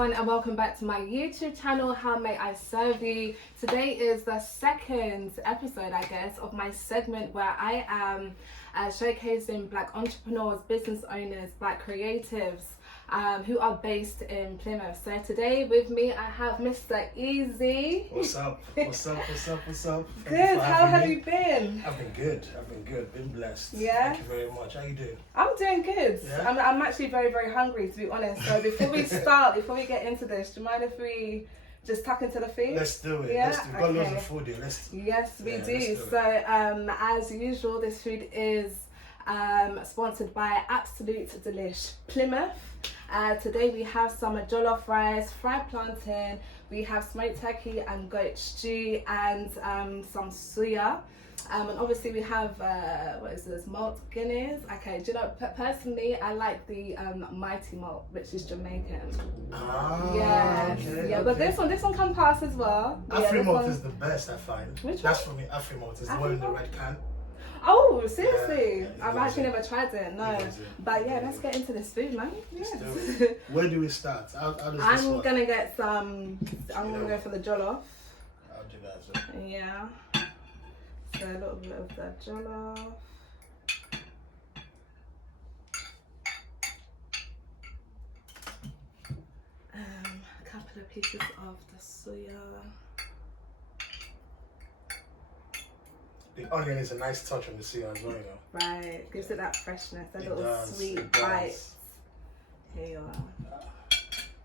everyone, and welcome back to my YouTube channel. How may I serve you? Today is the second episode, I guess, of my segment where I am showcasing Black entrepreneurs, business owners, Black creatives who are based in Plymouth. So today with me I have Mr. Eazi. What's up? What's up? What's up? What's up? Good. How have you been? I've been good. Been blessed. Yeah. Thank you very much. How you doing? I'm doing good. Yeah? I'm actually very, very hungry, to be honest. So before we start, before we get into this, do you mind if we just tuck into the food? Let's do it. Yeah? We've got loads of food here. Yes, we do. Do So as usual, this food is sponsored by Absolute Dellish Plymouth. Today we have some jollof rice, fried plantain, we have smoked turkey and goat stew, and some suya. And obviously we have, what is this, malt Guinness. Okay, do you know, personally I like the mighty malt, which is Jamaican. Ah, yes. okay, Yeah, okay. but this one can pass as well. Afri this malt one is the best, I find. Which That's for me. Afri malt is the one in the red can. Oh, seriously? Yeah, I've actually never tried it, no. But yeah, let's get into this food, man. Yes. Where do we start? How does this I'm work? gonna get some, I'm gonna go for the jollof. I'll do that as well. Yeah. So a little bit of the jollof. A couple of pieces of the soya. The onion is a nice touch on the sea as well, you know. Right, gives it that freshness, a It little does, sweet it does. bite. Here you are.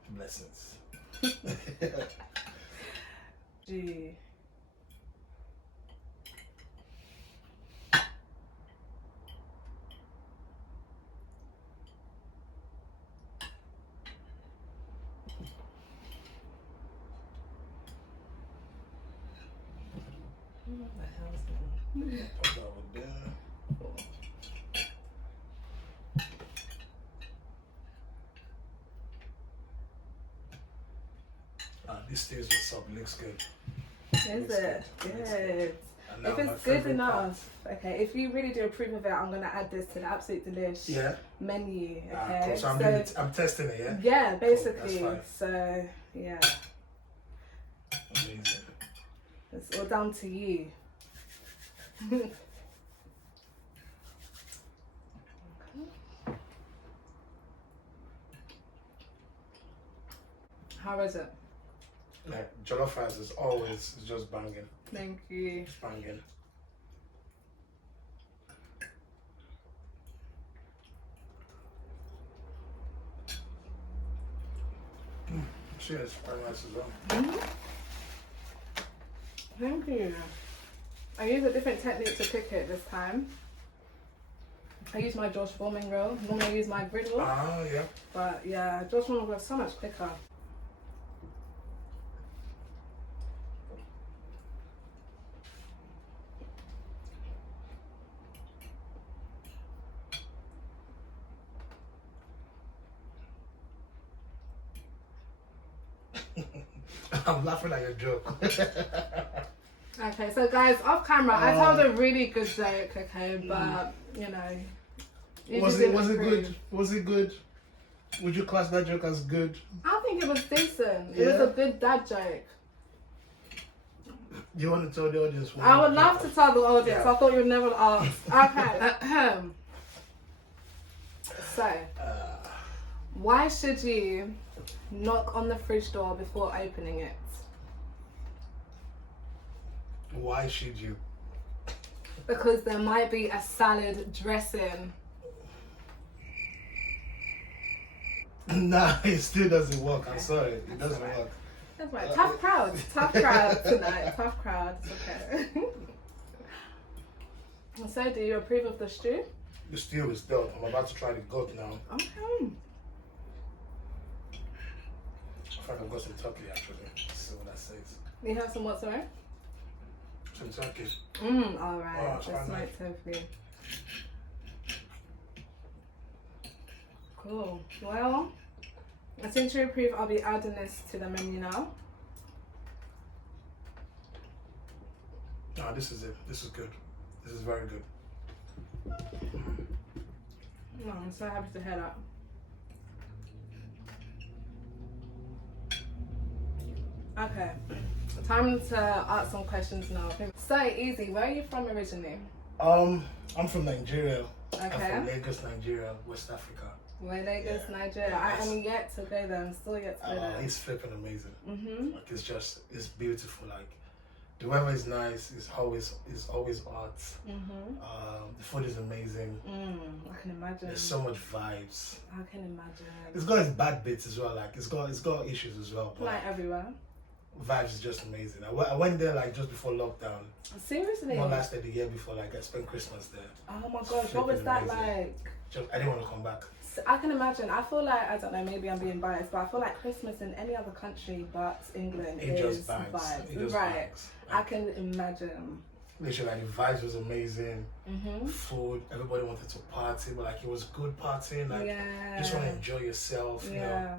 Blessings. Gee. What the hell is going on? Put that over there. This stays with up. Looks good. Is it? Good. And If now my it's good favourite enough, okay. If you really do approve of it, I'm gonna add this to the Absolute Delish Yeah. menu. Ah, Okay. cool. So I'm testing it, yeah? yeah, basically. Cool, that's So yeah, Amazing. it's all down to you. How is it? Like jollof rice is always just banging. Thank you. It's banging. Cheers, very nice as well. Thank you. I use a different technique to cook it this time. I use my Josh Foreman grill. Normally I use my griddle, Ah, yeah. but yeah, Josh Foreman grill is so much quicker. I'm laughing at your joke. Okay, so guys, off camera, I told a really good joke, okay, but you know. Was it good? Was it good? Would you class that joke as good? I think it was decent. It Yeah? was a good dad joke. Do you want to tell the audience what? I would love to tell the audience. Yeah. I thought you'd never ask. Okay. So, why should you knock on the fridge door before opening it? Why should you? Because there might be a salad dressing. Nah, it still doesn't work. I'm sorry, it doesn't work. That's right. Tough crowd. Tough crowd tonight. Tough crowd. It's okay. So, do you approve of the stew? The stew is done. I'm about to try the goat now. Okay. I think I've got some turkey actually. Let's see what that says. You have some what, sorry? Some turkey. Alright. Oh, it's That's fine, my tofu. Cool. Well, since you approve, I'll be adding this to the menu now. Ah, this is it. This is good. This is very good. Oh, I'm so happy to hear that. Okay, time to ask some questions now. So, Eazi, where are you from originally? I'm from Nigeria. Okay. I'm from Lagos, Nigeria, West Africa. We're Lagos, Yeah. Nigeria. Yeah, I am yet to go there. I'm still yet to go there. It's flipping amazing. Mhm. Like it's beautiful. Like the weather is nice. It's always hot. Mhm. The food is amazing. I can imagine. There's so much vibes. I can imagine. It's got its bad bits as well. Like it's got issues as well. But Like everywhere. vibes is just amazing. I went there like just before lockdown. Seriously? Not last year, the year before. Like I spent Christmas there. Oh my gosh, what was that like? I didn't want to come back. I can imagine. I feel like, I don't know, maybe I'm being biased, but I feel like Christmas in any other country but England It is just bangs. vibes. It just right. bangs. I can imagine. Literally, like the vibes was amazing. Mhm. Food, everybody wanted to party, but like it was good partying. Like Yeah. you just want to enjoy yourself. Yeah.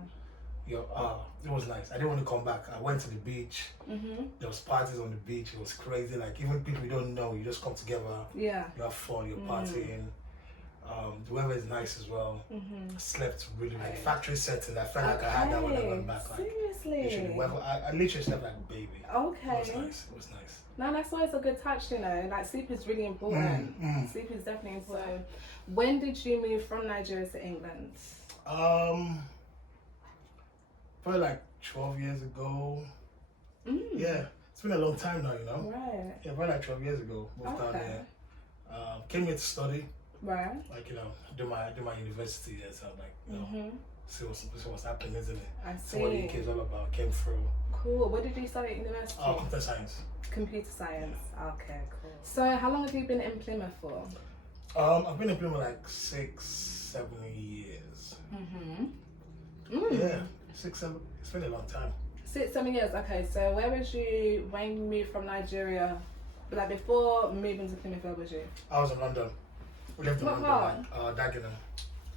It was nice. I didn't want to come back. I went to the beach. Mhm. There was parties on the beach. It was crazy. Like even people you don't know, you just come together. Yeah. You have fun. You're partying. The weather is nice as well. Mhm. I slept really well. Factory setting. I felt like I had that when I went back. Like, Seriously. literally, weather, I literally slept like a baby. Okay. It was nice. It was nice. No, that's always a good touch, you know. Like sleep is really important. Sleep is definitely important. So, when did you move from Nigeria to England? Probably like 12 years ago. Yeah, it's been a long time now, you know. Right. Yeah, probably like 12 years ago. Moved down here. Came here to study. Right. Like do my university. Yeah, so like see what's happening, isn't it? I So what the see. UK is all about. Came through. Cool. What did you study at university? Computer science. Computer science. Okay, cool. So, how long have you been in Plymouth for? I've been in Plymouth like 6-7 years. Yeah, 6-7. It's been a long time. 6-7 years. Okay, so where was you when you moved from Nigeria? Like before moving to Plymouth, where was you? I was in London. We lived in What London, part? like Dagenham.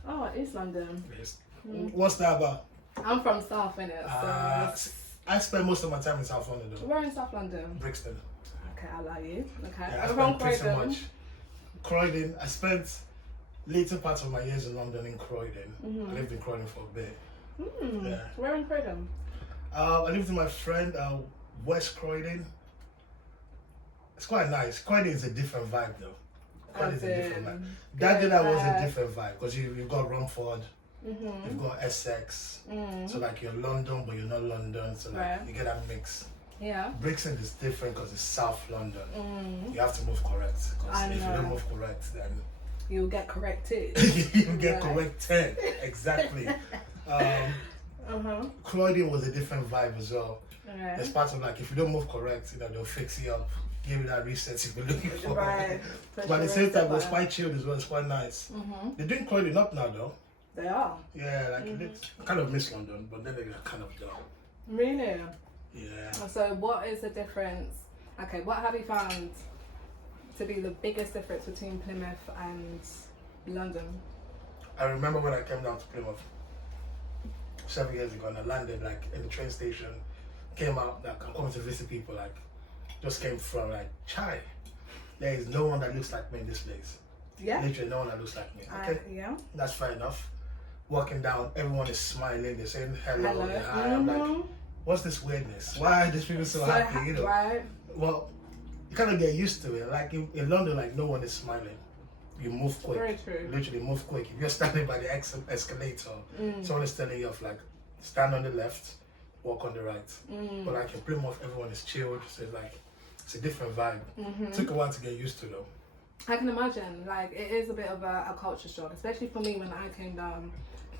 Oh, East London. Yes. What's that about? I'm from South, innit? So I spend most of my time in South London though. we're in South London. Brixton. Okay, I allow you. Okay. Yeah, I I'm from spent pretty Croydon. much. Croydon. I spent later parts of my years in London in Croydon. I lived in Croydon for a bit. Yeah. Where in Croydon? I lived with my friend West Croydon. It's quite nice. Croydon is a different vibe though. Croydon is a different vibe. Dagenham was a different vibe because you've got Romford. You've got Essex, so like you're London but you're not London, so like you get that mix. Yeah. Brixton is different because it's South London. You have to move correct because if you don't move correct then you'll get corrected. you get corrected. Exactly. Croydon was a different vibe as well. There's parts of like if you don't move correct, they'll fix you up, give you that reset you've been looking for. Right. But at the same time, it was quite chilled as well. It's quite nice. They're doing Croydon up now though. They are. Yeah, like I kind of miss London, but then they're kind of down. Really? Yeah. So what is the difference? Okay, what have you found to be the biggest difference between Plymouth and London? I remember when I came down to Plymouth 7 years ago and I landed like in the train station, came out like I'm coming to visit people, like just came from like Chai. There is no one that looks like me in this place. Yeah. Literally no one that looks like me. Okay. Yeah. That's fair enough. Walking down, everyone is smiling, they're saying hello, Hello. they're hi. I'm like, what's this weirdness? Why are these people so happy? You know? Right. Well, you kind of get used to it. Like in London, like no one is smiling. You move quick. Very true. Literally move quick. If you're standing by the escalator, someone is telling you off like stand on the left, walk on the right. But like in Plymouth, everyone is chilled. So it's a different vibe. Took a while to get used to though. I can imagine. Like it is a bit of a culture shock, especially for me when I came down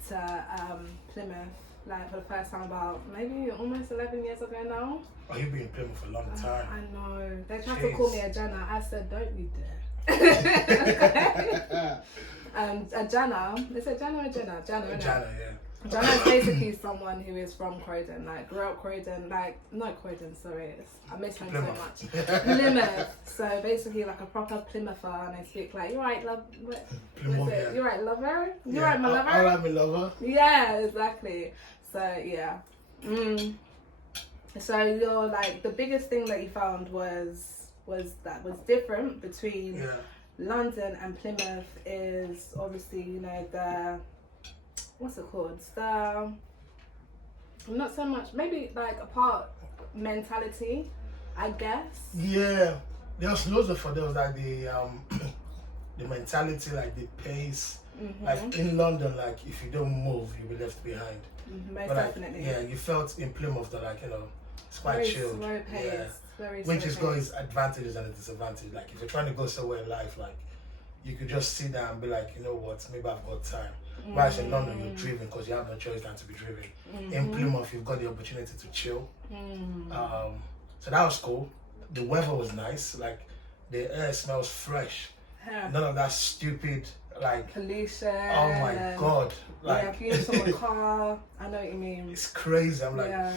to Plymouth. Like for the first time about maybe almost 11 years ago now. Oh, you've been in Plymouth for a long time. I know. They tried to call me a Jana. I said, don't you dare. A Jana, they said Jana or Jenna? Jana, yeah. Jana is basically someone who is from Croydon, like grew up Croydon, like not Croydon, sorry, I miss home so much. Plymouth. So basically like a proper Plymouther, and they speak like, you're right, love. What is it? You're right, lover. You're right, my lover. All right, my lover. Yeah, exactly. So yeah. So you're like the biggest thing that you found was different between London and Plymouth is obviously the what's it called? Not so much maybe like apart mentality, I guess. Yeah, there's loads of, there was like the the mentality, like the pace. Like in London, like if you don't move, you'll be left behind. Most but like, definitely. yeah, you felt in Plymouth that, like, you know, it's quite Very chilled. slow pace. Yeah. Very Which slow has pace. got its advantages and its disadvantages. Like if you're trying to go somewhere in life, like you could just sit down and be like, you know what, maybe I've got time. Whereas in London, you're driven because you have no choice than to be driven. In Plymouth, you've got the opportunity to chill. So that was cool. The weather was nice. Like the air smells fresh. Yeah. None of that stupid, like, pollution. oh my god, like fumes from a car. I know what you mean. it's crazy. I'm like, Yeah.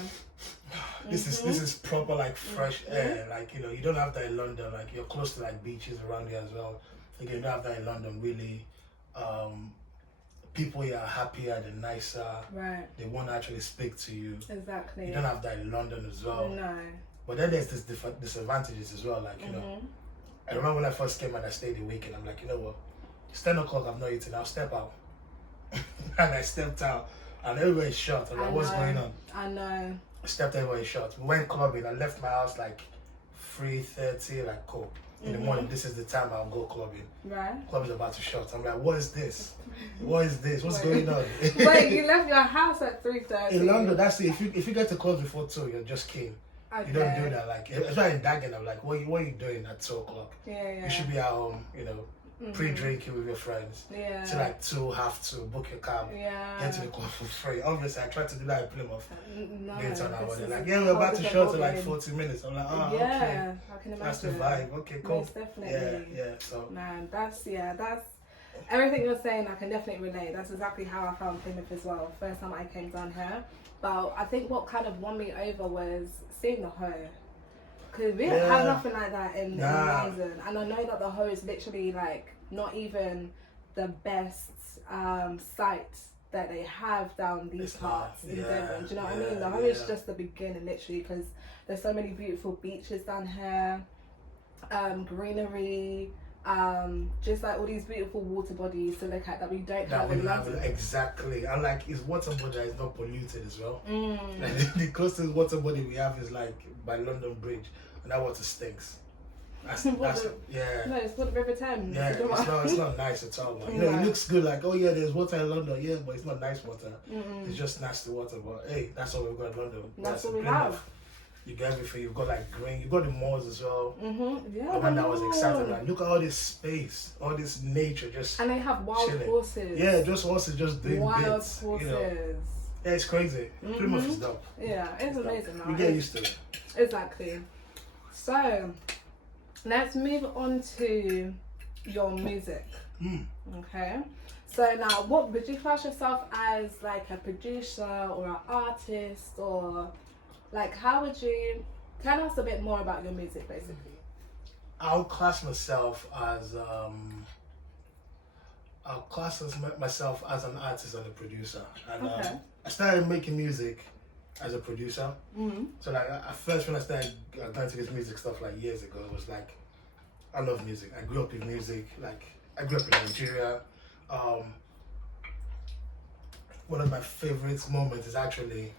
this is proper, like, fresh air. Like, you know, you don't have that in London. Like, you're close to like beaches around here as well. Again, you don't have that in London really. People here are happier, they're nicer. Right. They won't actually speak to you. Exactly. You don't have that in London as well. No. But then there's this disadvantages as well. Like, you know, I remember when I first came and I stayed a week, and I'm like, you know what? It's 10 o'clock, I've not eaten, I'll step out. And I stepped out, and everybody shut. I'm like, what's going on? I know. I stepped, everybody shut. We went clubbing. I left my house like 3:30, like, cool. In the morning, this is the time I'll go clubbing. Right. Club's about to shut. I'm like, what is this? What is this? What's going on? Wait, you left your house at 3:30? In London, that's it. If you get to clubs before 2, you're just king. Okay. You don't do that. Like, especially in Dagen, I'm like, what are you doing at 2 o'clock? Yeah. You should be at home, you know, pre-drinking with your friends. Yeah. To like 2, have to book your cab. Yeah. Get to the club for free. Obviously, I tried to do that in Plymouth. No. Later on, This they're is like, yeah, we're about to part shut of in the like vibe. 40 minutes. I'm like, oh, Yeah, okay. I can imagine. That's the vibe. Okay, cool. Most definitely. Yeah. So. Man, that's everything you're saying. I can definitely relate. That's exactly how I found Plymouth as well. First time I came down here, but I think what kind of won me over was seeing the Ho, because we don't have nothing like that in London, and I know that the Ho is literally like not even the best site that they have down these parts in Devon. Do you know what I mean? The Ho is just the beginning, literally, because there's so many beautiful beaches down here, greenery, just like all these beautiful water bodies to look at that we don't have in London. Exactly, and like it's water body that is not polluted as well. Like, the closest water body we have is like by London Bridge, and that water stinks. That's No, it's not the River Thames. Yeah, it's not nice at all. Man. You know, it looks good, like, oh yeah, there's water in London, yeah, but it's not nice water. It's just nasty water. But hey, that's all we've got in London. That's what we have. You got everything. You've got like green. You've got the malls as well. Yeah, The one that was excited, like, look at all this space, all this nature, just and they have wild chilling. horses. Yeah, just horses, just doing wild bits. horses. You know. Yeah, it's crazy. Plymouth is dope. Yeah, it's amazing. You get used to it. Exactly. So, let's move on to your music. Okay. So now, what would you class yourself as, like a producer or an artist, or like how would you tell us a bit more about your music, basically? I'll class myself as myself as an artist and a producer, and I started making music as a producer. So like at first when I started going to this music stuff like years ago, it was like I love music. I grew up with music. Like I grew up in Nigeria. One of my favorite moments is actually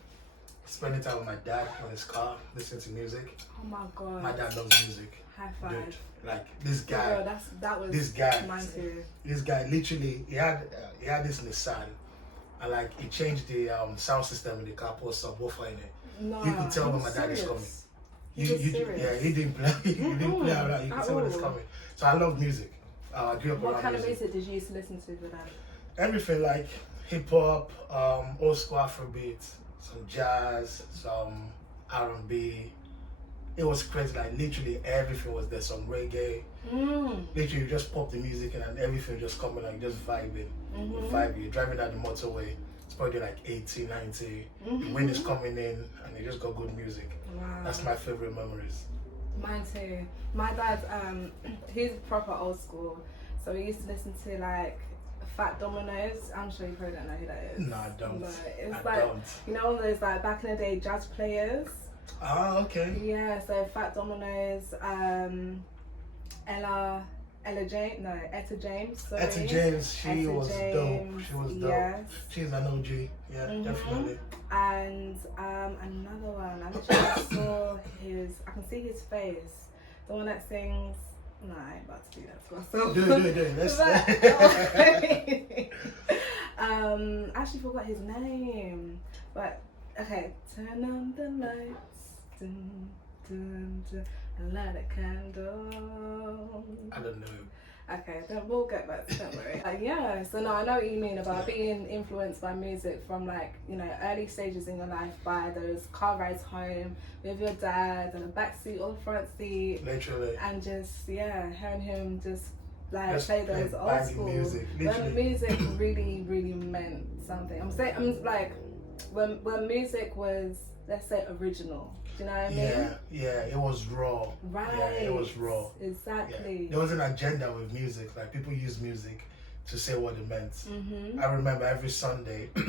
spending time with my dad on his car, listening to music. Oh my god. My dad loves music. High five. Dude, like this guy. Girl, that was this guy. mine too. This guy literally he had this Nissan, and like he changed the sound system in the car, put a subwoofer in it. No, You could tell when my dad is coming. He He didn't play. He didn't play around. You could tell when it's coming. So I love music. I grew up around music. What kind of music did you used to listen to with that? Everything, like hip hop, old school Afrobeat, some jazz, some R&B. It was crazy. Like literally everything was there. Some reggae. Literally, you just pop the music in and everything just coming, like just vibing. You're driving down the motorway. It's probably like 80, 90. The wind is coming in and you just got good music. Wow. That's my favorite memories. Mine too. My dad, he's proper old school, so we used to listen to like Fat Dominoes. I'm sure you probably don't know who that is. No, I don't. No, it's I like don't. you know, all those like back in the day jazz players. Ah, okay. Yeah, so Fat Dominoes, Ella, Etta James. Sorry. Etta James, she Etta was James, dope. She was dope. Yes. She's an OG. Yeah, definitely. And another one. I literally saw his. I can see his face. The one that sings. No, I ain't about to do that to myself. Do it. Let's. I actually forgot his name. But okay, turn on the lights. Dun, dun, dun, and light a candle. I don't know. Okay, then we'll get back to that. Don't worry. Yeah, so no, I know what you mean about being influenced by music from like, you know, early stages in your life, by those car rides home with your dad and the back seat or the front seat. Literally. And just, hearing him just like Just play those old school music. when music really, really meant something. I'm like, when music was, let's say, original. Do you know what I mean? Yeah, it was raw. Right. Yeah, it was raw. Exactly. Yeah. There was an agenda with music. Like, people use music to say what it meant. Mm-hmm. I remember every Sunday, me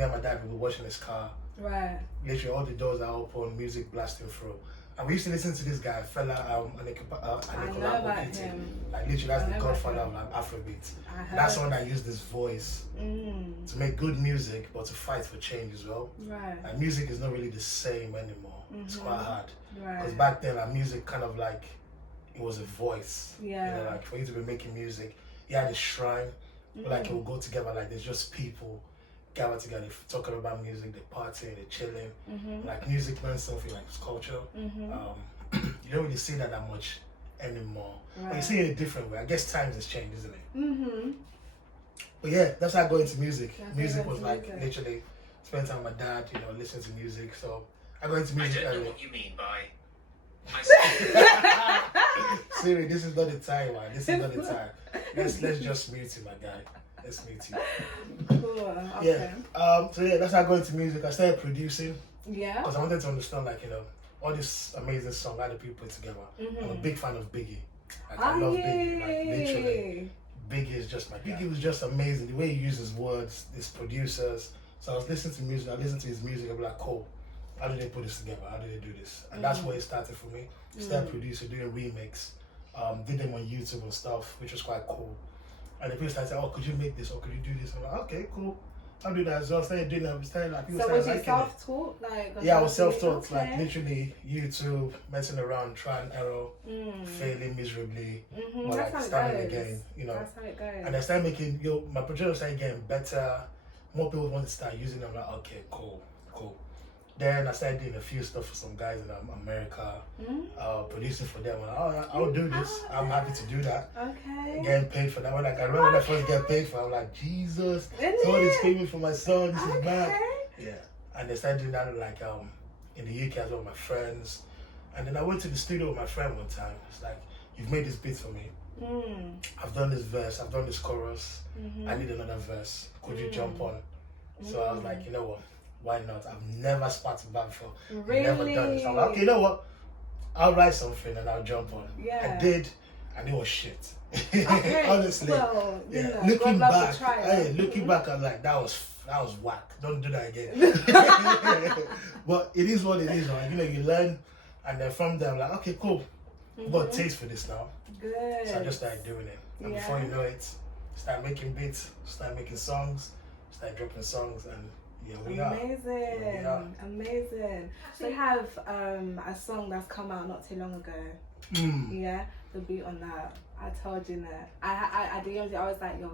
and my dad would be washing his car. Right. Literally, all the doors are open, music blasting through. And we used to listen to this guy, fella, I know about him. Like, literally, that's the godfather of like Afrobeat. That's someone that used his voice to make good music, but to fight for change as well. Right. Like, music is not really the same anymore. It's quite hard. Right. Because back then, like, music kind of like, it was a voice. Yeah. You know, like, for you to be making music, you had a shrine, like, it would go together, like, there's just people gather together, talking about music, they party, they chilling. Like, music meant something, like, it's culture. You don't really see that much anymore. But you see it in a different way. I guess times has changed, isn't it? But yeah, that's how I got into music. Music was like literally spend time with my dad, you know, listen to music. So I got into music. I don't know what you mean by. Siri, this is not the time, man. This is not the time. Let's just mute you, my guy. Let's mute you. Cool. Okay. Yeah. So yeah, that's how I got into music. I started producing. Yeah. Because I wanted to understand, like, you know, all this amazing song how do people put together. I'm a big fan of Biggie. Like, I love Biggie. Like, literally, Biggie is just my guy. Biggie was just amazing. The way he uses words, his producers. So I was listening to music. I listened to his music. I'm like, cool. How did they put this together? How did they do this? And that's where it started for me. Started producing, doing remix. Did them on YouTube and stuff, which was quite cool. And the people started saying, oh, could you make this or could you do this? I'm like, okay, cool. I'll do that as well. I started doing that. People So was you liking self-taught? I was self-taught. Like, literally, YouTube, messing around, try and error, failing miserably, but like starting again, you know. That's how it goes. And I started making, my producer started getting better. More people want to start using them. Like, okay, cool. Then I started doing a few stuff for some guys in America, producing for them. I'll do this. I'm happy to do that. Okay. Getting paid for that. I remember when I first get paid for, I'm like, Jesus, someone is paying me for my song. This is bad. Yeah. And they started doing that like in the UK as well with my friends. And then I went to the studio with my friend one time. It's like, you've made this beat for me. I've done this verse. I've done this chorus. I need another verse. Could you jump on? So I was like, you know what? Why not? I've never spat about before. Really? Never done it. So I'm like, okay, you know what? I'll write something and I'll jump on. Yeah. I did, and it was shit. Okay. Honestly. Well, you know, looking God back, loves a trial. looking back, I'm like, that was whack. Don't do that again. But it is what it is, right? You know, you learn, and then from there, I'm like, okay, cool. I've got a taste for this now. Good. So I just started doing it. And before you know it, start making beats, start making songs, start dropping songs, and we are. Amazing. We have a song that's come out not too long ago. Yeah, the beat on that. I told you that. I DM'd you. I was like, yo,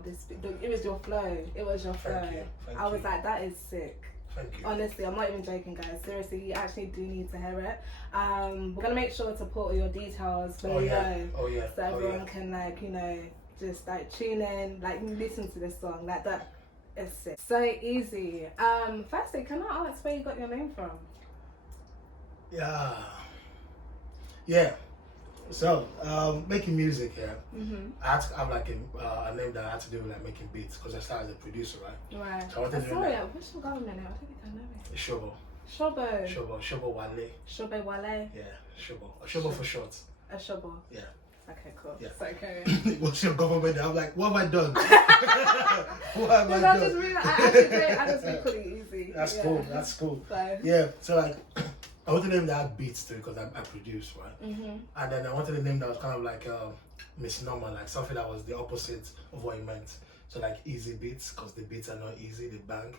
it was your flow. It was your flow. Thank I was you. like, that is sick. Thank you. Honestly, I'm not even joking, guys. Seriously, you actually do need to hear it. We're gonna make sure to put all your details below. So everyone can, like, you know, just like tune in, like listen to this song. Like that. It's sick. So Eazi. Firstly, can I ask where you got your name from? Yeah. So, making music, I had to have like a name that I had to do with like making beats because I started as a producer, right? Right. So I wanted to do what's your government name? I don't think I know it. Shobo. Shobo Wale. Shobo Wale. Yeah, Shobo. Shobo for short. A Shobo. Yeah. Okay, cool. Yeah. So okay. What's your government name? I'm like, what have I done? What have I done? I just be pretty easy. That's cool. That's cool. So. Yeah. So like, I wanted a name that had beats too because I produce, right? And then I wanted a name that was kind of like misnomer, like something that was the opposite of what it meant. So like Eazi Beatz, because the beats are not easy, they bang.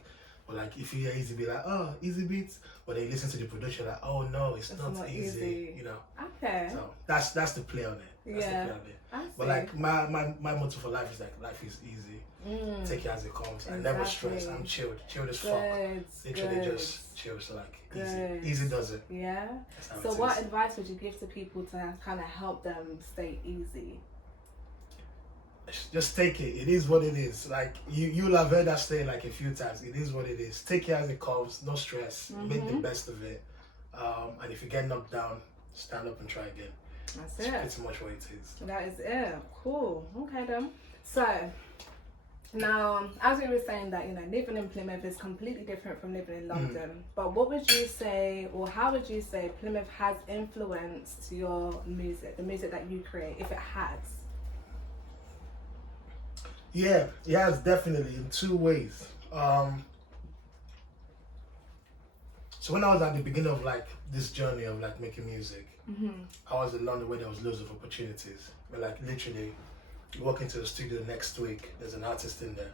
But like if you hear Eazi Beatz, like, oh, Eazi Beatz, but then you listen to the production, like, oh no, it's not easy, you know. Okay. So that's the play on it. That's the play on it. But like my motto for life is like life is easy. Take it as it comes. I never stress. I'm chilled as fuck. Literally just chill. So like easy does it. Yeah. So what advice would you give to people to kind of help them stay easy? Just take it. It is what it is. Like you'll have heard that saying like a few times. It is what it is. Take it as it comes. No stress. Make the best of it. And if you get knocked down, stand up and try again. That's it. That's pretty much what it is. That is it. Cool. Okay then. So now, as we were saying that, you know, living in Plymouth is completely different from living in London. But what would you say, or how would you say Plymouth has influenced your music, the music that you create, if it has? Yeah, it has definitely in two ways. So when I was at the beginning of like this journey of like making music, I was in London where there was loads of opportunities. But like literally, you walk into the studio next week, there's an artist in there,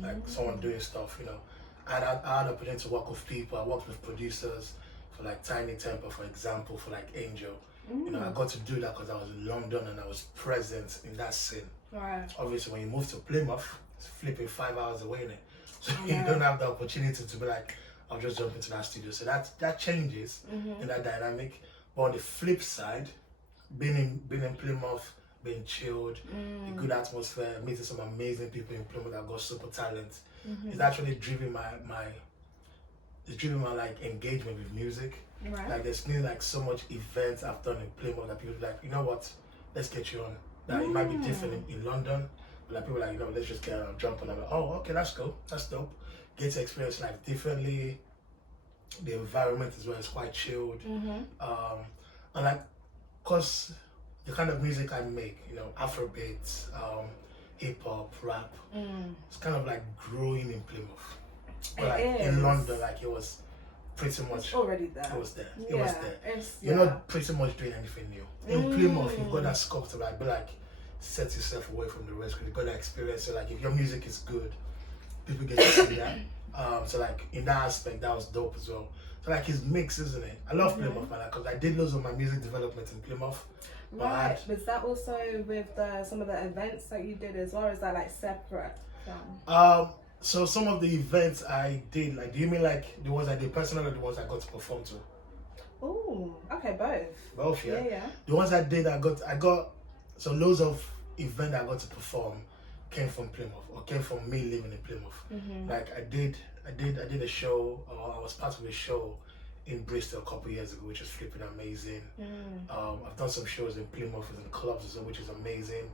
like someone doing stuff, you know. I had the opportunity to work with people. I worked with producers for like Tiny Temper, for example, for like Angel. You know, I got to do that because I was in London and I was present in that scene. Right. Obviously, when you move to Plymouth, it's flipping 5 hours away in it. So you don't have the opportunity to be like, I'll just jump into that studio. So that changes in that dynamic. But on the flip side, being in Plymouth, being chilled, a good atmosphere, meeting some amazing people in Plymouth that got super talent, it's actually driven my like engagement with music. Right. Like there's been like so much events I've done in Plymouth that people are like, you know what, let's get you on. That it might be different in London, but like people are like, you know, let's just get on, jump on. I'm like, oh, okay, that's cool, that's dope. Get to experience life differently. The environment as well is quite chilled. And like, cause the kind of music I make, you know, Afrobeats, hip hop, rap, it's kind of like growing in Plymouth. But like in London, like it was pretty much it's already there. It was there. It was there. You're not pretty much doing anything new. In Plymouth, you've got that scope to like be like set yourself away from the rest. You've got that experience. So like if your music is good, people get to see that. So like in that aspect, that was dope as well. So like it's mixed, isn't it? I love Plymouth, man, because I did loads of my music development in Plymouth. Right. Was that also with some of the events that you did as well? Or is that like separate? So some of the events I did, like, do you mean like the ones I did personally or the ones I got to perform to? Oh, okay, both. Both, yeah. Yeah. The ones I did, I got so loads of events I got to perform came from Plymouth or came from me living in Plymouth. Like I did a show, or I was part of a show in Bristol a couple of years ago, which was flipping amazing. I've done some shows in Plymouth and clubs as well, which is amazing.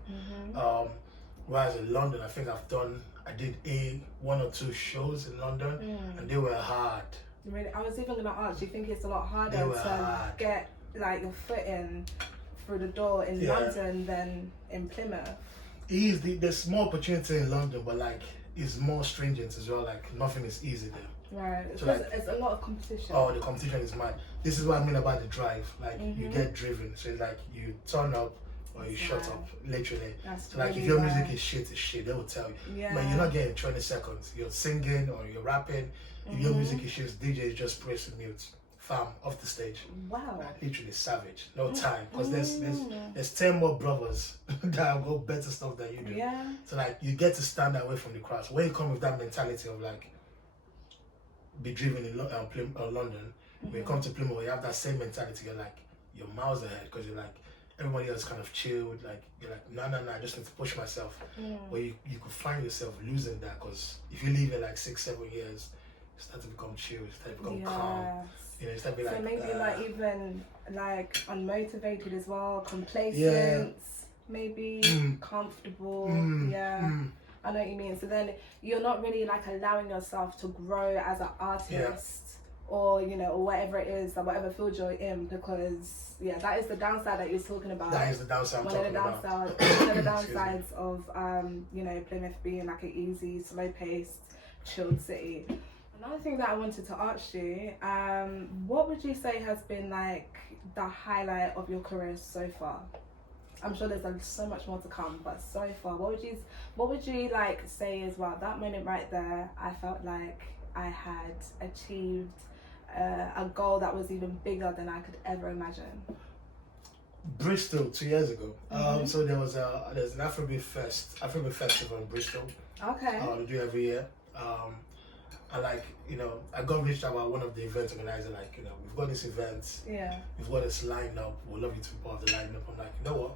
Whereas in London, I think I did one or two shows in London, and they were hard. Really, I was even gonna ask. Do you think it's a lot harder to get like your foot in through the door in London than in Plymouth? There's more opportunity in London, but like it's more stringent as well. Like nothing is easy there. Right. So because like, it's a lot of competition. Oh, the competition is mad. This is what I mean about the drive. Like you get driven. So it's like you turn up or you shut up, literally. That's so like really if your music is shit, it's shit. They will tell you. Yeah. But you're not getting 20 seconds. You're singing or you're rapping. If your music is shit, DJ is just pressing mute. Fam, off the stage. Wow. Like, literally savage. No time. Because there's 10 more brothers that have got better stuff than you do. Yeah. So like you get to stand away from the crowd. So when you come with that mentality of like be driven in London, when you come to Plymouth, you have that same mentality. You're miles ahead because you're like everybody else kind of chilled. Like you're like no, I just need to push myself. But you could find yourself losing that because if you leave it like 6-7 years, you start to become chill, you start to become calm. You know, you start to be so like maybe like even like unmotivated as well, complacent, maybe comfortable. I know what you mean. So then you're not really like allowing yourself to grow as an artist or, you know, or whatever it is, or whatever field you're in, because that is the downside that you're talking about. That is the downside One of the downsides of you know, Plymouth being like an easy, slow-paced, chilled city. Another thing that I wanted to ask you, what would you say has been like the highlight of your career so far? I'm sure there's so much more to come, but so far, what would you like say is, well, that moment right there, I felt like I had achieved a goal that was even bigger than I could ever imagine? Bristol 2 years ago. So there's an Afrobeat festival in Bristol. Okay. They do every year. And like, I got reached out by one of the event organizers, like, we've got this event. Yeah. We've got this lineup. We'd love you to be part of the lineup. I'm like, you know what?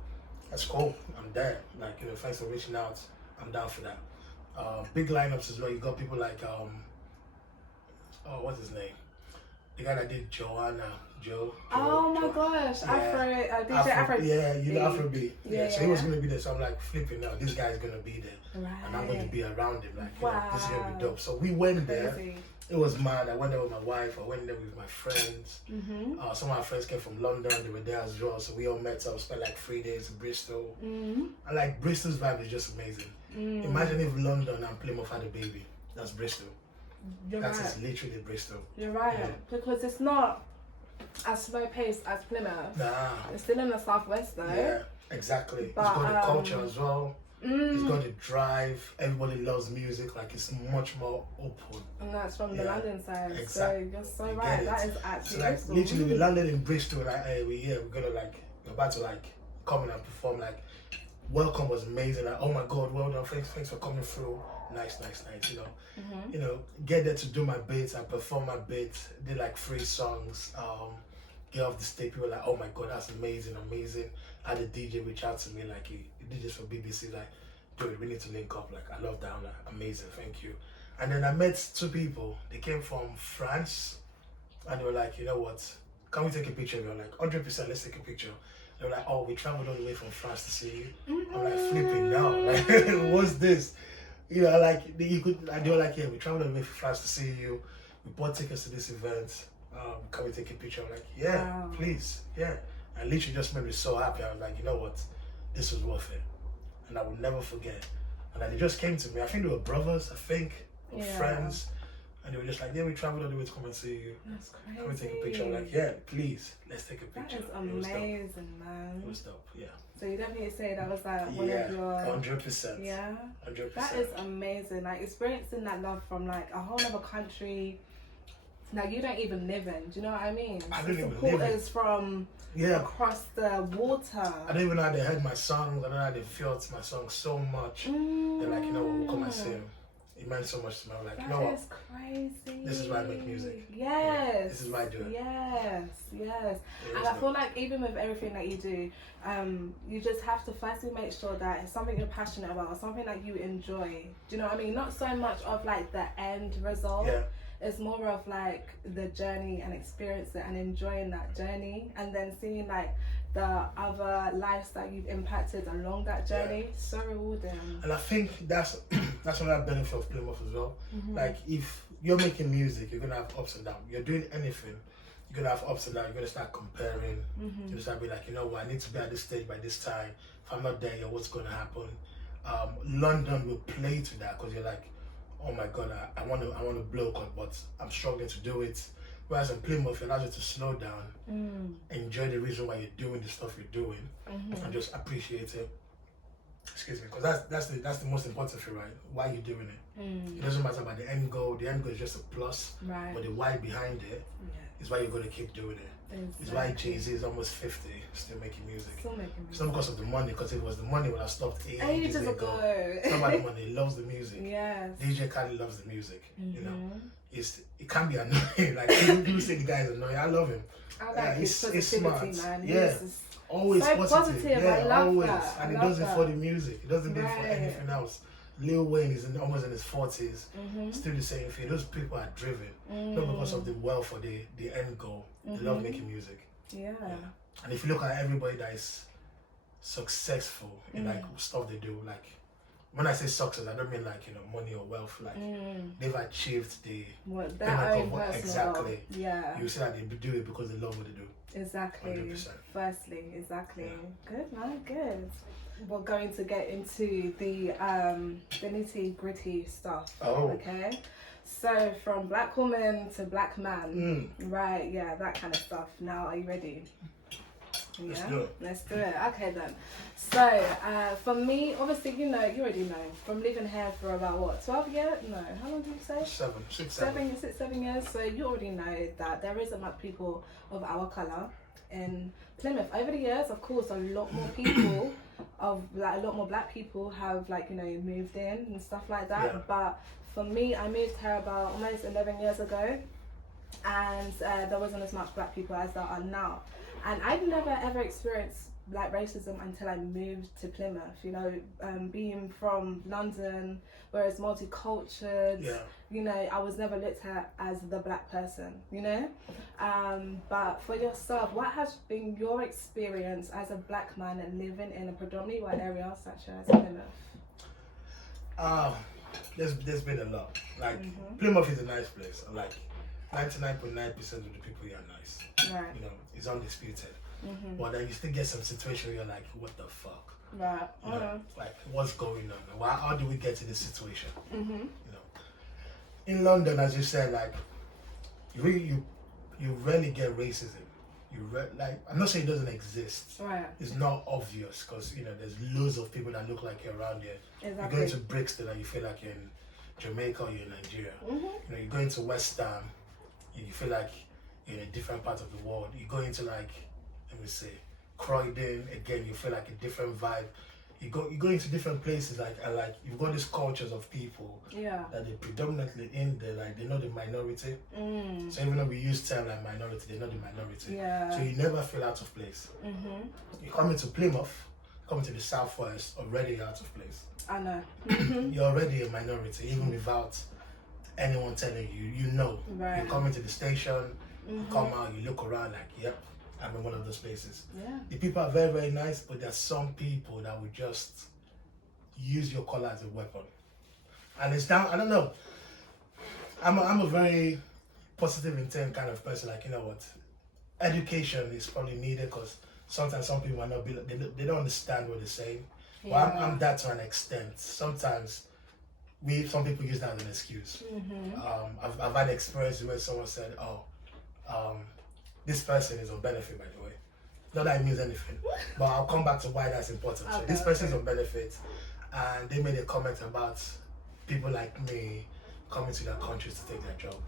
That's cool. I'm there. Like, thanks for reaching out. I'm down for that. Big lineups as well. You got people like, what's his name? The guy that did Joe. Oh my gosh, yeah. DJ Afro. Yeah, Afrobeat. Yeah. So he was gonna be there. So I'm like flipping now. This guy's gonna be there, Right. and I'm going to be around him. Like, this is gonna be Wow. dope. So we went there. Crazy. It was mad. I went there with my wife. I went there with my friends. Mm-hmm. Some of my friends came from London. They were there as well. So we all met up. Spent like 3 days in Bristol. Mm-hmm. And like Bristol's vibe is just amazing. Imagine if London and Plymouth had a baby. That's Bristol. That's Right. literally Bristol. You're right. Yeah. Because it's not as slow paced as Plymouth. Nah. It's still in the southwest though. Yeah, exactly. But, it's got the culture as well. It's Mm. got the drive. Everybody loves music. Like, it's much more open. And that's from the Yeah. London side. Exactly. So you're so You right. get That it. is actually So like Bristol. literally we landed in Bristol, like, hey, we're gonna like, we're about to like come in and perform. Like, welcome was amazing. Like, oh my god, well done, thanks for coming through. Nice. Get there to do my bits. I perform my bits, did like 3 songs, get off the stage. People were like, oh my god, that's amazing. I had a DJ reach out to me, like, he did this for BBC, like, dude, we need to link up. Like, I love that. I'm like, amazing, thank you. And then I met 2 people. They came from France, and they were like, you know what, can we take a picture? We were like, 100%, let's take a picture. They were like, oh, we traveled all the way from France to see you. I'm like, flipping now. Like, what's this? Like, they were like, yeah, we traveled all the way from France to see you. We bought tickets to this event. Can we take a picture? I'm like, yeah, Wow. please, yeah. And literally just made me so happy. I was like, you know what, this was worth it. And I will never forget. And then they just came to me. I think they were brothers, or friends. And they were just like, yeah, we traveled all the way to come and see you. That's crazy. Can we take a picture? I'm like, yeah, please, let's take a That picture. is It was dope. amazing, man. It was dope, yeah. So you definitely say that was like one Yeah, of your 100%. Yeah. 100%. That is amazing. Like experiencing that love from like a whole other country that you don't even live in. Do you know what I mean? I The don't even live supporters from across the water. I don't even know how they heard my songs. I don't know how they felt my songs so much. They're like, you know what, we'll come and sing. It meant so much to me. I'm like, you know That what? is crazy. This is why I make music. Yes. This is why I do it. Yes. It And is I feel like even with everything that you do, you just have to firstly make sure that it's something you're passionate about or something that you enjoy. Do you know what I mean? Not so much of like the end result. Yeah. It's more of like the journey and experience it and enjoying that journey and then seeing like the other lives that you've impacted along that journey. So rewarding. And I think that's another benefit of Plymouth as well. Like, if you're making music, you're gonna have ups and downs. You're doing anything, you're gonna have ups and downs. You're gonna start comparing. You're gonna start being like, you know what, I need to be at this stage by this time. If I'm not there yet, what's gonna happen? London will play to that because you're like, oh my god, I want to blow, but I'm struggling to do it. Whereas in Plymouth, it allows you to slow down, enjoy the reason why you're doing the stuff you're doing, and just appreciate it. Excuse me, because that's the most important thing, right? Why you're doing it. It doesn't matter about the end goal. The end goal is just a plus, Right. but the why behind it is why you're gonna keep doing it. It's why Jay-Z is almost 50, still making music. It's not because of the money, because if it was the money, would have stopped ages ago. It's not about the money, he loves the music. Yes. DJ Khaled loves the music, you know. It can be annoying, like people say the guy is annoying. I love him. I like his positivity, smart. man. Yeah. He's just Always so positive. Yeah, I love always. that. And he I love does it that. for the music. He doesn't do it for Right. anything else. Lil Wayne is almost in his 40s, still the same thing. Those people are driven, not because of the wealth or the end goal. They love making music. Yeah. And if you look at everybody that is successful in like stuff they do, like when I say success, I don't mean like, you know, money or wealth. Like they've achieved the What pinnacle that own of what- personal exactly. wealth. Yeah. You see that they do it because they love what they do. Exactly. 100%. Firstly, exactly. Yeah. Good man, good. We're going to get into the nitty gritty stuff. Oh. Okay. So from black woman to black man, right? Yeah, that kind of stuff. Now, are you ready? Let's do it. Let's do it. Okay then. So, for me, obviously, you already know. From living here for about what, 12 years? No, how long did you say? 7 years. So you already know that there isn't much people of our colour in Plymouth. Over the years, of course, a lot more people a lot more black people have moved in and stuff like that. Yeah. But for me, I moved here about almost 11 years ago, and there wasn't as much black people as there are now. And I'd never ever experienced racism until I moved to Plymouth. Being from London, where it's multicultural. Yeah. I was never looked at as the black person. But for yourself, what has been your experience as a black man and living in a predominantly white area such as Plymouth? There's been a lot. Plymouth is a nice place. 99.9% of the people here are nice. Right. It's undisputed. Mm-hmm. But then you still get some situation where you're like, what the fuck? Right. What's going on? How do we get to this situation? Mm-hmm. In London, as you said, you rarely get racism. I'm not saying it doesn't exist. Right. It's not obvious because there's loads of people that look like you're around here. Exactly. You go into Brixton and you feel like you're in Jamaica or you're in Nigeria. Mm-hmm. You go into West Ham, you feel like you're in a different part of the world. You go into Croydon, again you feel like a different vibe. You go into different places you've got these cultures of people that they're predominantly in there, they're not the minority. So even though we use term like minority, they're not the minority. So you never feel out of place. You come into Plymouth, come into the southwest, already out of place. I know. You're already a minority, even without anyone telling you. Right. You come into the station, you come out, you look around yep, I'm in one of those places. Yeah. The people are very, very nice, but there's some people that will just use your color as a weapon. And it's down, I don't know. I'm a very positive intent kind of person. Education is probably needed because sometimes some people might not be, they don't understand what they're saying. Yeah. But I'm that to an extent. Sometimes some people use that as an excuse. I've had experiences where someone said, this person is on benefit, by the way. Not that it means anything, but I'll come back to why that's important. So this person is on benefit, and they made a comment about people like me coming to their countries to take their job.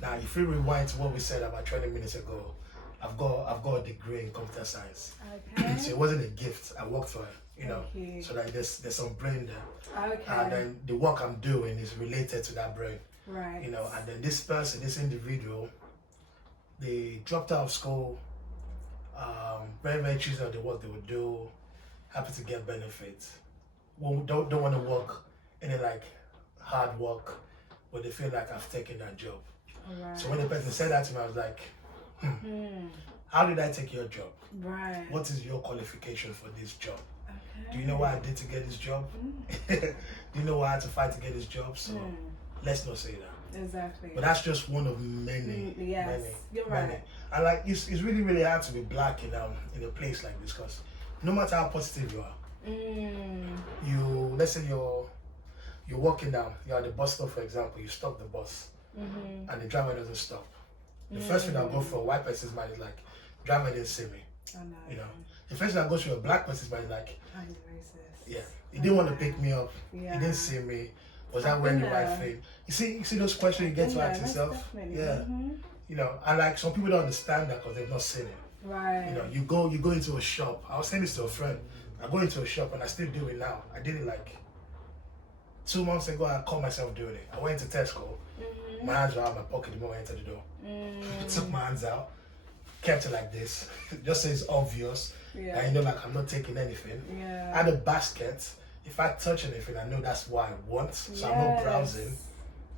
Now, if you rewind to what we said about 20 minutes ago, I've got a degree in computer science. Okay. So it wasn't a gift. I worked for it, so there's some brain there. Okay. And then the work I'm doing is related to that brain. Right. And then this individual, they dropped out of school, very, very choosy of the work they would do, happy to get benefits. Don't want to work any hard work, but they feel like I've taken that job. Right. So when the person said that to me, I was like, how did I take your job? Right. What is your qualification for this job? Okay. Do you know what I did to get this job? Do you know what I had to fight to get this job? So let's not say that. Exactly. But that's just one of many. Yes, you're right. And it's really, really hard to be black in a place like this because no matter how positive you are, let's say you're walking down, you're at the bus stop, for example, you stop the bus and the driver doesn't stop. The first thing that goes through a white person's mind is driver didn't see me. I know. The first thing that goes through a black person's mind is I'm racist. yeah, he didn't want to pick me up. Yeah. He didn't see me. Was I wearing the right thing? You see those questions you get to ask yourself? Yeah. And some people don't understand that because they've not seen it. Right. You go into a shop. I was saying this to a friend. I go into a shop and I still do it now. I did it 2 months ago. I caught myself doing it. I went to Tesco. My hands were out of my pocket the moment I entered the door. I took my hands out, kept it like this, just so it's obvious. Yeah. And I'm not taking anything. Yeah. I had a basket. If I touch anything, I know that's what I want. So I'm not browsing.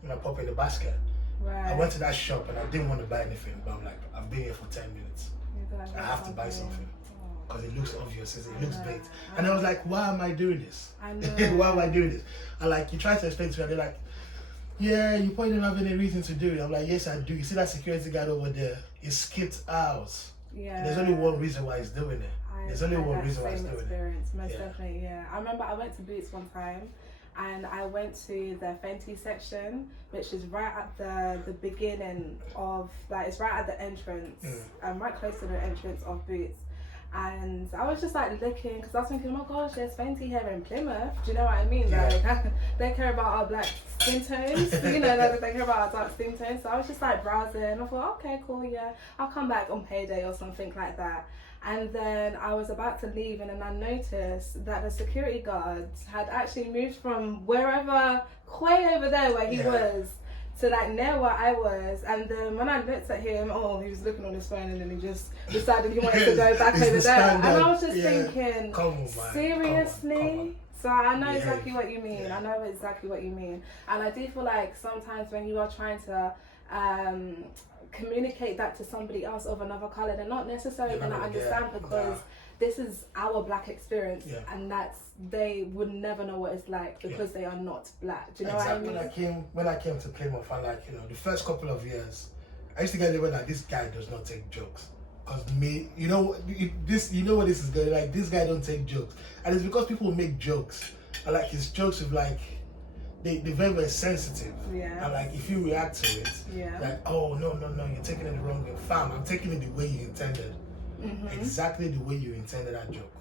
I'm gonna pop in the basket. Right. I went to that shop and I didn't want to buy anything, but I'm I've been here for 10 minutes. I have to buy something. Because it looks obvious, it looks bait. And I was like, why am I doing this? I know. Why am I doing this? And you try to explain to me, and they're like, yeah, you probably don't have any reason to do it. I'm like, yes, I do. You see that security guard over there? He skipped out. Yeah. There's only one reason why he's doing it. There's only one reason why he's doing it. Most definitely, yeah. I remember I went to Boots one time and I went to the Fenty section, which is right at the beginning of, it's right at the entrance, right close to the entrance of Boots. And I was just like looking, because I was thinking, oh my gosh, there's Fenty here in Plymouth. Do you know what I mean? Yeah. Like, they care about our black skin tones, you know, like they care about our dark skin tones. So I was just like browsing. I thought, okay, cool, yeah, I'll come back on payday or something like that. And then I was about to leave, and then I noticed that the security guards had actually moved from wherever, way over there where he was, to like near where I was. And then when I looked at him, he was looking on his phone, and then he just decided he wanted to go back over there. And I was just thinking, seriously? Come on. So I know exactly what you mean. I know exactly what you mean. And I do feel like sometimes when you are trying to communicate that to somebody else of another colour, they're not necessarily going to understand, because this is our black experience, and they would never know what it's like, because they are not black. Do you know what I mean? When I came to Plymouth, I the first couple of years, I used to get away like, this guy does not take jokes. Because you know what this is going, like, this guy don't take jokes, and it's because people make jokes, and like his jokes with like they're very, very sensitive. And like if you react to it, like, oh no, you're taking it the wrong way. Fam, I'm taking it the way you intended. Exactly the way you intended that joke.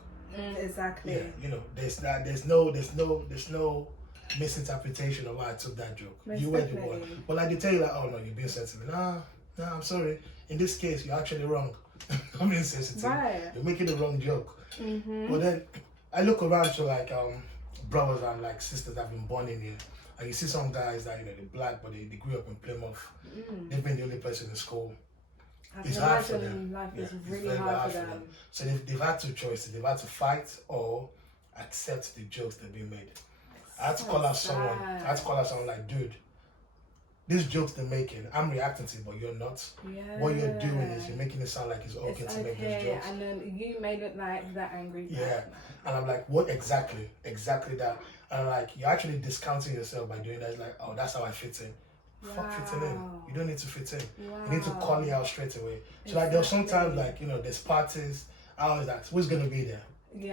Exactly. Yeah, you know, there's no misinterpretation of why I took that joke. You were the one. But like they tell you like, oh no, you're being sensitive. Nah, I'm sorry. In this case, you're actually wrong. I'm being sensitive. Right. You're making the wrong joke. But then I look around to like brothers and like sisters that have been born in here, and you see some guys that, you know, they're black, but they grew up in Plymouth. They've been the only person in school. It's hard for them. Life is really hard for them. So they've had two choices. They've had to fight or accept the jokes that have been made. I had to call out someone like, dude, these jokes they're making, I'm reacting to it, but you're not. What you're doing is you're making it sound like it's okay to make these jokes. And then you made it like that angry. And I'm like, what exactly? Exactly that. And I'm like, you're actually discounting yourself by doing that. It's like, oh, that's how I fit in. Fuck fitting in. You don't need to fit in. You need to call it out straight away. So like there's sometimes like, you know, there's parties, I always ask, who's gonna be there?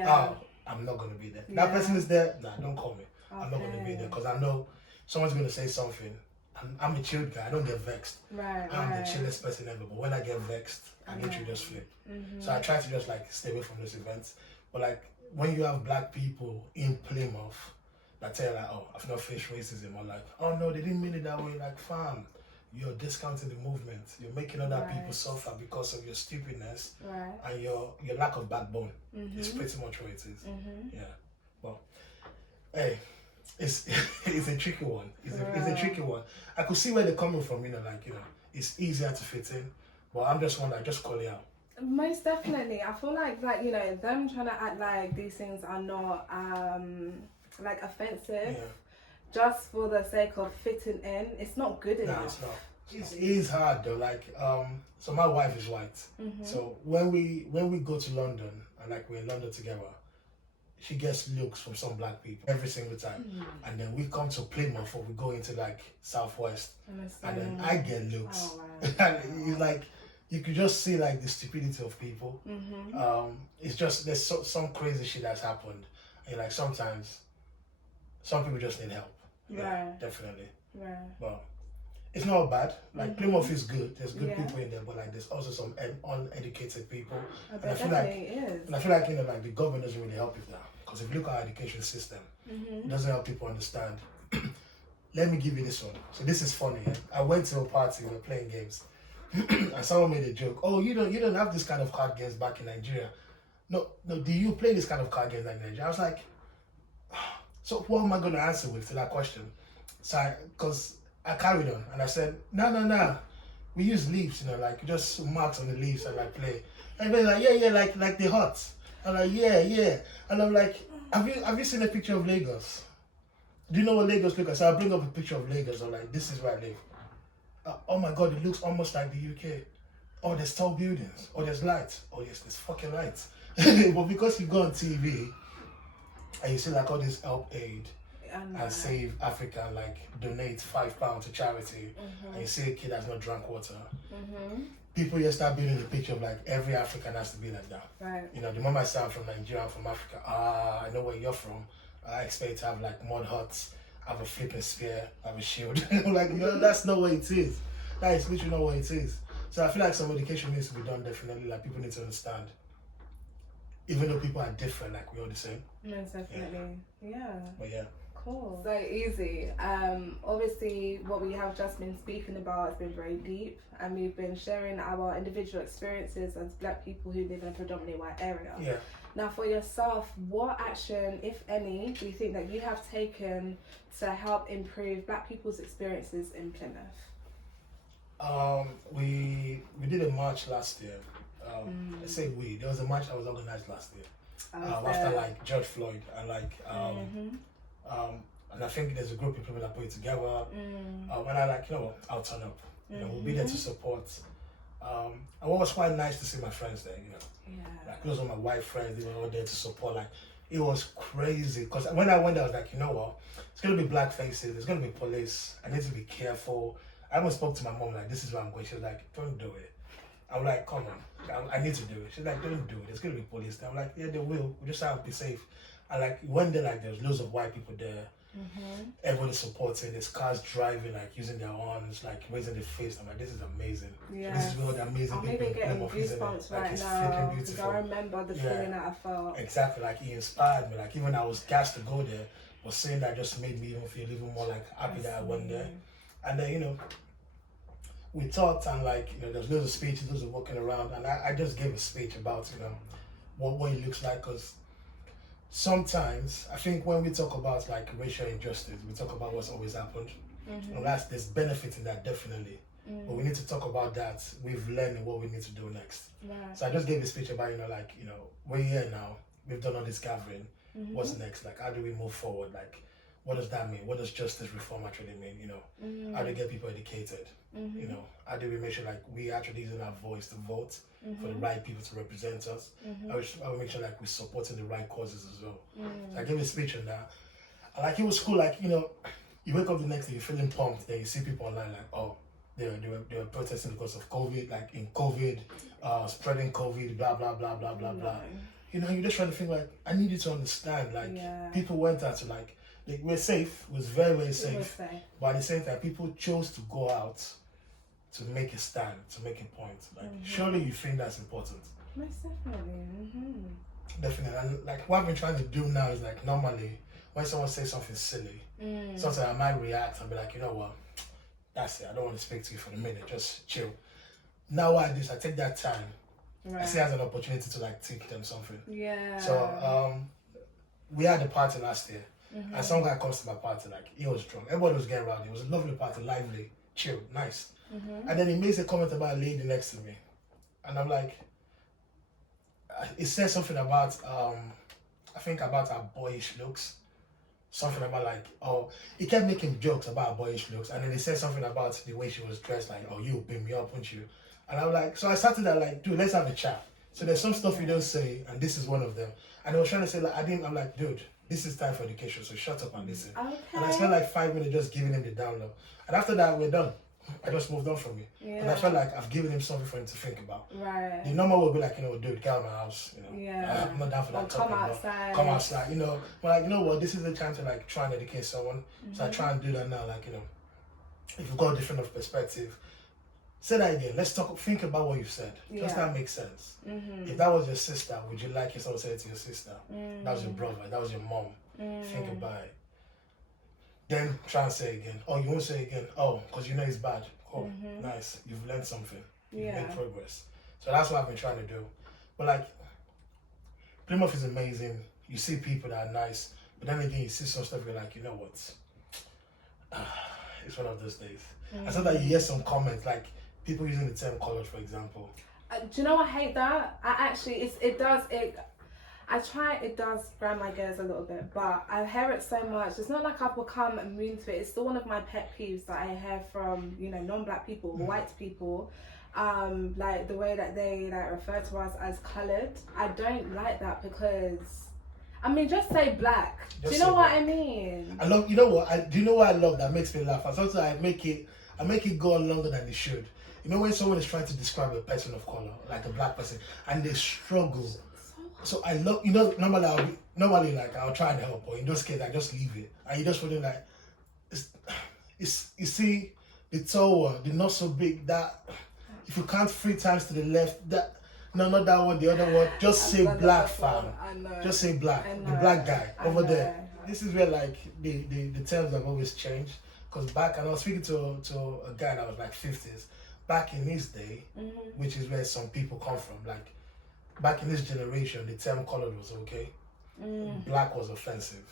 Oh, I'm not gonna be there. That person is there, nah, don't call me. I'm not gonna be there, because I know someone's gonna say something. I'm a chilled guy, I don't get vexed. I'm the chillest person ever, but when I get vexed, I literally just flip. So I try to just like stay away from those events. But like when you have black people in Plymouth that tell you like, oh, I've not faced racism, or like, oh no, they didn't mean it that way, like, fam, you're discounting the movement. You're making other people suffer because of your stupidness and your lack of backbone. It's pretty much what it is. Yeah. Well, hey, it's a tricky one. It's a tricky one. I could see where they're coming from, you know, like, you know, it's easier to fit in, but I'm just one that just call it out. Most definitely. I feel like, you know, them trying to act like these things are not like offensive just for the sake of fitting in, it's not good enough. No, it's not. It is hard though. Like, so my wife is white. So when we go to London and like we're in London together, she gets looks from some black people every single time. And then we come to Plymouth or we go into like Southwest, and then I get looks. Oh, wow. And it's like, you could just see like the stupidity of people. It's just, there's some crazy shit that's happened. And like sometimes, some people just need help. Yeah, definitely. But it's not bad. Like Plymouth is good. There's good people in there, but like there's also some uneducated people. And I feel like, you know, like the government doesn't really help with that. Because if you look at our education system, it doesn't help people understand. Let me give you this one. So this is funny. I went to a party, we were playing games, and someone made a joke. Oh, you don't have this kind of card games back in Nigeria. No, do you play this kind of card games like Nigeria? I was like, so what am I going to answer with to that question? So because I carried on and I said, no. We use leaves, you know, like just marks on the leaves and like play. And they're like, yeah, like the huts. I'm like, yeah. And I'm like, have you seen a picture of Lagos? Do you know what Lagos looks like? So I bring up a picture of Lagos. I'm like, this is where I live. Oh my God, it looks almost like the UK. Oh, there's tall buildings. Oh, there's lights. Oh yes, there's fucking lights. But because you go on TV and you see like all this help aid and Save Africa, like donate £5 to charity, and you see a kid that's not drank water, people just start building a picture of like every African has to be like that. You know, the moment I say I'm from Nigeria, I'm from Africa, I know where you're from. I expect to have like mud huts, have a flipping spear, have a shield. Like, no, that's not what it is. That is literally not what it is. So I feel like some education needs to be done, definitely. Like, people need to understand even though people are different, like we're all the same. Most definitely. Yeah. But yeah. Cool. So Eazi, obviously what we have just been speaking about has been very deep, and we've been sharing our individual experiences as Black people who live in a predominantly white area. Yeah. Now for yourself, what action, if any, do you think that you have taken to help improve Black people's experiences in Plymouth? We did a march last year. I say we. There was a march that was organized last year. After like George Floyd and like and I think there's a group of people that put it together. And I like, you know what, I'll turn up. You know, we'll be there to support. And what was quite nice to see my friends there, you know. Like those were my white friends, they were all there to support. Like it was crazy. Because when I went there, I was like, you know what? It's gonna be black faces, there's gonna be police, I need to be careful. I even spoke to my mom, like, this is where I'm going. She was like, don't do it. I'm like, come on, I need to do it. She's like, don't do it, there's gonna be police. And I'm like, yeah, they will. We just have to be safe. And like, when there, like, there's loads of white people there. Everyone is supporting. There's cars driving, like using their arms, like raising their face. I'm like, this is amazing. Yeah. So this is what the amazing people in Plymouth using it. Like, it's freaking beautiful. I remember the feeling that I felt. Exactly. Like, he inspired me. Like, even I was gassed to go there, but saying that just made me even feel even more like happy that I went there. And then, you know, we talked, and like, you know, there's loads of speeches, loads of walking around, and I just gave a speech about, you know, what it looks like, because sometimes I think when we talk about like racial injustice, we talk about what's always happened. And there's benefit in that, definitely. But we need to talk about that. We've learned what we need to do next. So I just gave a speech about, you know, like, you know, we're here now. We've done all this gathering. What's next? Like, how do we move forward? Like, what does that mean? What does justice reform actually mean? You know, how do we get people educated? You know, how do we make sure like we actually using our voice to vote for the right people to represent us? I will make sure like we're supporting the right causes as well. So I gave a speech on that. And like, it was cool. Like, you know, you wake up the next day, you're feeling pumped. Then you see people online like, oh, they were protesting because of COVID, like in COVID, spreading COVID, blah blah blah blah blah blah. You know, you're just trying to think like, I need you to understand. Like, people went out to like we're safe. It was very, very safe. But at the same time, people chose to go out to make a stand, to make a point. Like, surely you think that's important. Most definitely. Definitely. And like, what I've been trying to do now is like, normally, when someone says something silly, sometimes I might react and be like, you know what, that's it. I don't want to speak to you for a minute. Just chill. Now what I do is I take that time. I see it as an opportunity to like teach them something. So we had a party last year. And some guy comes to my party, like, he was drunk. Everybody was getting rowdy. It was a lovely party, lively, chill, nice. And then he makes a comment about a lady next to me. And I'm like, he said something about, I think about our boyish looks. Something about like, oh, he kept making jokes about our boyish looks. And then he said something about the way she was dressed, like, oh, you beat me up, won't you? And I'm like, so I started that like, dude, let's have a chat. So there's some stuff you don't say, and this is one of them. And I was trying to say, like, I'm like, dude, this is time for education, so shut up and listen. And I spent like 5 minutes just giving him the download. And after that, we're done. I just moved on from it. And I felt like I've given him something for him to think about. The normal would be like, you know, dude, get out of my house. You know, I'm not down for that topic. Come outside. You know, but like, you know what, this is the time to like try and educate someone. So I try and do that now. Like, you know, if you've got a different perspective, say that again. Let's talk. Think about what you've said. Does that make sense? If that was your sister, would you like someone to say it to your sister? That was your brother. That was your mom. Think about it. Then try and say it again. Oh, you won't say it again. Oh, because you know it's bad. Oh, nice. You've learned something. You've made progress. So that's what I've been trying to do. But like, Plymouth is amazing. You see people that are nice, but then again, you see some stuff you're like, you know what? It's one of those days. I saw that you hear some comments like people using the term colored, for example. Do you know I hate that? It does grind my gears a little bit, but I hear it so much. It's not like I've become immune to it. It's still one of my pet peeves that I hear from, you know, non-black people, white people, like the way that they like refer to us as coloured. I don't like that because, I mean, just say black. Do you know what I mean? I love. You know what? Do you know what I love that makes me laugh? And sometimes I make it go on longer than it should. You know, when someone is trying to describe a person of color, like a black person, and they struggle. So I love, you know, normally like I'll try and help, but in those cases I just leave it, and you just feeling like, it's you see the toe one, the not so big, that if you count 3 times to the left, that No, not that one. The other one. Just say black, fam. I know. Just say black. I The know. black guy I over know. there. This is where like the terms have always changed. Because back, and I was speaking to a guy that was like 50s. Back in his day, which is where some people come from, like back in this generation, the term colored was okay. Black was offensive.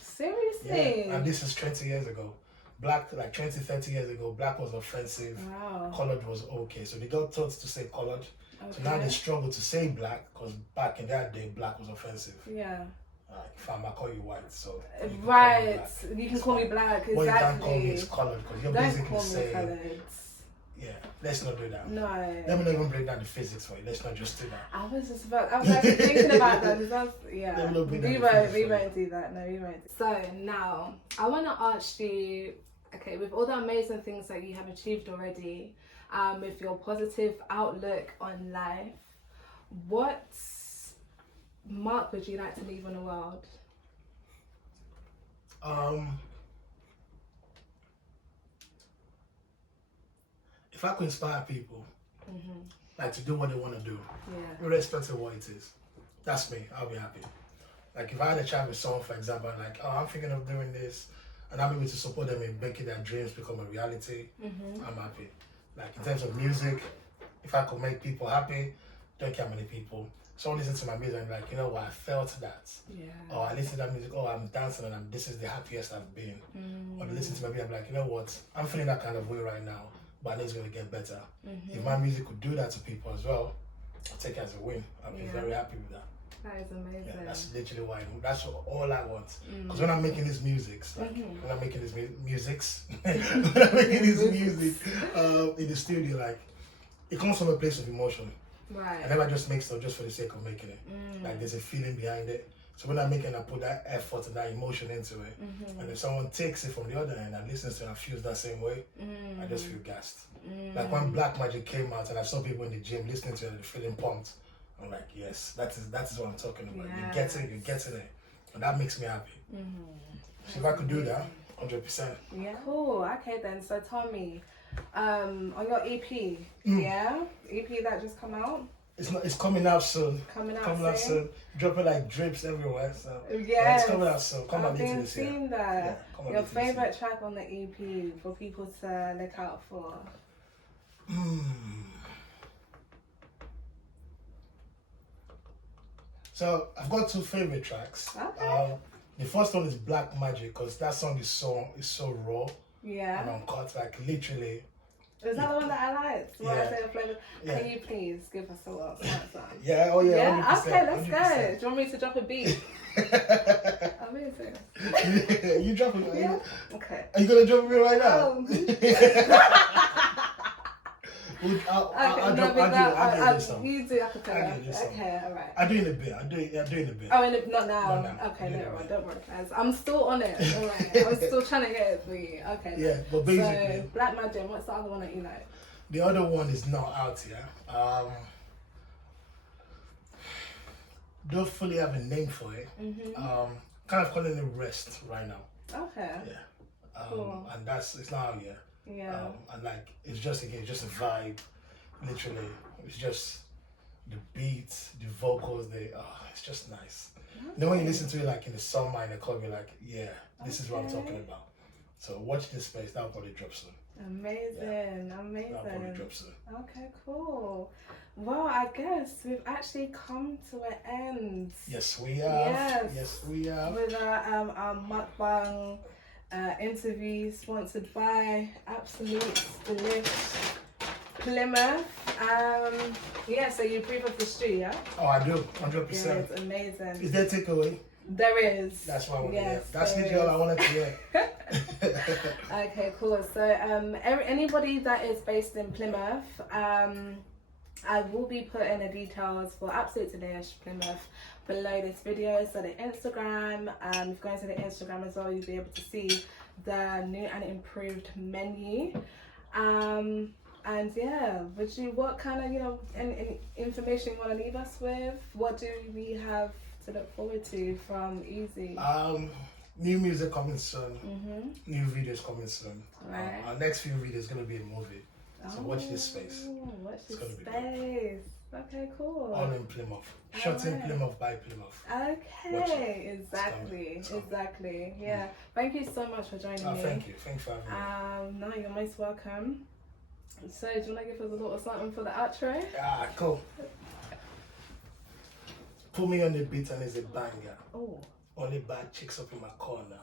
Seriously? Yeah. And this is 20 years ago. Black, like 20, 30 years ago, black was offensive. Wow. Colored was okay. So they got taught to say colored. Okay. So now they struggle to say black because back in that day, black was offensive. Yeah. Like, fam, I call you white, so right. You can call me black. Exactly. Well, you can't call me colored because you're Don't basically call me saying, colored. yeah, let's not do that. No. Let me not even break down the physics for you. Let's not just do that. I was actually thinking about that. Yeah. Let me not break down We the physics won't do that. No, we won't. So now, I want to ask you, okay, with all the amazing things that you have achieved already, with your positive outlook on life, what mark would you like to leave on the world? If I could inspire people, like to do what they want to do, irrespective of what it is, that's me. I'll be happy. Like if I had a chat with someone, for example, like, oh, I'm thinking of doing this, and I'm able to support them in making their dreams become a reality, I'm happy. Like in terms of music, if I could make people happy, don't care how many people. Someone listens to my music and like, you know what, I felt that. Yeah. Or I listen to that music, oh, I'm dancing and this is the happiest I've been. Or they listen to my music, I'm like, you know what, I'm feeling that kind of way right now, but I know it's going to get better. If my music could do that to people as well, I'll take it as a win. I'll be very happy with that. That is amazing. Yeah, that's literally why. That's all I want. Because when I'm making these musics, like when I'm making these musics, when I'm making this music in the studio, like it comes from a place of emotion. Right. I never just make stuff just for the sake of making it. Like there's a feeling behind it. So when I'm making, I put that effort and that emotion into it. And if someone takes it from the other end and listens to it and feels that same way, I just feel gassed. Like when Black Magic came out and I saw people in the gym listening to it and feeling pumped, I'm like, yes, that is what I'm talking about. Yes. You're getting it. And that makes me happy. So if I could do that, 100%. Yeah. Cool. Okay then. So tell me, on your EP, EP that just come out? It's coming out soon. Coming out soon. Dropping like drips everywhere. So yeah, it's coming out soon. Come on, I've seen that. Yeah, your favorite track on the EP for people to look out for? So I've got two favorite tracks. Okay. The first one is Black Magic because that song is so raw. Yeah. And uncut, like literally. Is that the one that I liked? When I say the flavor, can you please give us a little song? Yeah, oh yeah. Yeah, 100%, okay, let's 100%. go. Do you want me to drop a beat? Amazing. You drop it. Yeah. Okay. Are you gonna drop it right now? I'll do this song. You do acapella. Okay, alright. I'll do it in a bit. I'll do it in a bit. Oh, not now. Not now. Okay, no, don't worry, guys. I'm still on it. Alright. I'm still trying to get it for you. Okay. Yeah, but basically. So, Black Magic, what's the other one that you like? The other one is not out yet. Don't fully have a name for it. Kind of calling it Rest right now. Okay. Yeah. Cool. And it's not out yet. Yeah. And like it's just a vibe. Literally, it's just the beats, the vocals. It's just nice. Okay. Then when you listen to it like in the summer in the club, you're like, yeah, this is what I'm talking about. So watch this space. That'll probably drop soon. Amazing. That'll probably drop soon. Okay, cool. Well, I guess we've actually come to an end. Yes, we have. Yes, we have. With our mukbang interview sponsored by Absolute Dellish Plymouth. So you approve of the stew, yeah? Oh, I do, 100%. Yeah, it's amazing. Is there takeaway? There is. That's what I want to hear. That's literally all I wanted to hear. Okay, cool. So anybody that is based in Plymouth, I will be putting the details for Absolute Dellish Plymouth below this video. So the Instagram, if you go into the Instagram as well, you'll be able to see the new and improved menu. And yeah, what kind of, any information you want to leave us with? What do we have to look forward to from Eazi? New music coming soon. New videos coming soon. Right. Our next few videos is going to be a movie. So watch this space. Watch this space. Okay, cool. All in Plymouth. Shot in Plymouth by Plymouth. Okay, exactly. Yeah. Thank you so much for joining me. Thank you. Thanks for having me. No, you're most welcome. So, do you want to give us a little something for the outro? Cool. Put me on the beat and it's a banger. Oh. Only bad chicks up in my corner.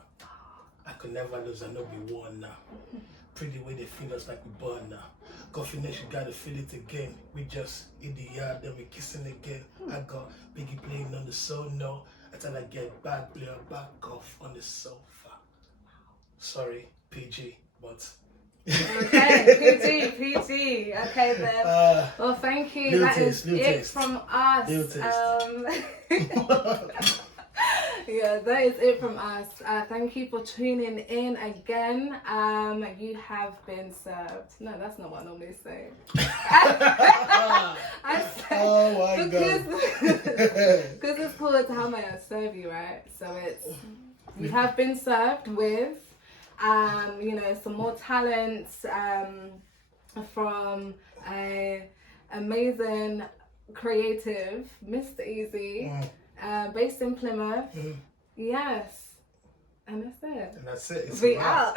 I could never lose, I know be one now. Pretty way they feel us like we born now. Confidence, you gotta feel it again. We just in the yard, then we kissing again. I got Biggie playing on the sono. Until I get back, play her back off on the sofa. Sorry, PG, but... Okay, PG. Okay then. Well, thank you. That is it from us. Yeah, that is it from us. Thank you for tuning in again. You have been served. No, that's not what I normally say. I say, oh my God. Because it's called How May I Serve You, right? So it's, you have been served with, some more talents from a amazing creative, Mr. Eazi. Based in Plymouth. Yes. And that's it. And that's it. It's We out.